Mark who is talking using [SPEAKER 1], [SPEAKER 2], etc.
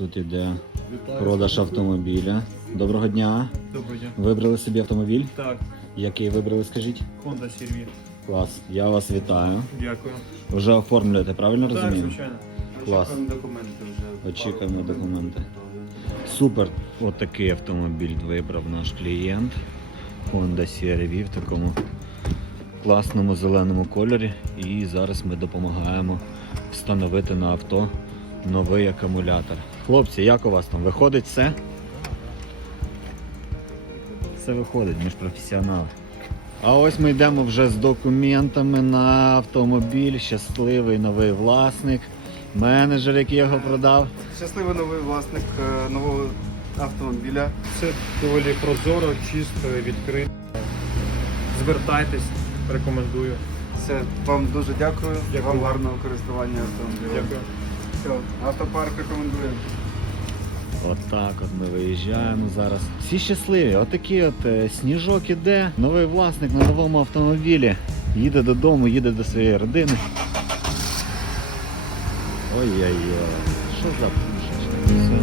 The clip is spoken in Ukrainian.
[SPEAKER 1] тут іде продаж автомобіля. Доброго дня.
[SPEAKER 2] Доброго дня.
[SPEAKER 1] Вибрали собі автомобіль?
[SPEAKER 2] Так,
[SPEAKER 1] Який вибрали, скажіть?
[SPEAKER 2] Honda CR-V.
[SPEAKER 1] Клас. Я вас вітаю.
[SPEAKER 2] Дякую.
[SPEAKER 1] Вже оформлюєте, правильно
[SPEAKER 2] Так,
[SPEAKER 1] розумію?
[SPEAKER 2] звичайно.
[SPEAKER 1] Клас.
[SPEAKER 3] Документи вже.
[SPEAKER 1] Очікуємо документи. Супер. От такий автомобіль вибрав наш клієнт. Honda CR-V в такому класному зеленому кольорі. І зараз ми допомагаємо встановити на авто новий акумулятор. Хлопці, як у вас там? Виходить все? Все виходить, ми ж професіонали. А ось ми йдемо вже з документами на автомобіль. Щасливий новий власник, менеджер, який його продав.
[SPEAKER 3] Щасливий новий власник нового автомобіля.
[SPEAKER 2] Все доволі прозоро, чисто, відкрито. Звертайтесь, рекомендую.
[SPEAKER 3] Все, вам дуже дякую.
[SPEAKER 2] Дякую.
[SPEAKER 3] Вам гарного користування автомобілем.
[SPEAKER 2] Дякую.
[SPEAKER 3] Все, автопарк рекомендуємо.
[SPEAKER 1] Отак от ми виїжджаємо зараз. Всі щасливі. Отакий от сніжок іде. Новий власник на новому автомобілі. Їде додому, їде до своєї родини. Ой-ой-ой. Що за пушечка? Все.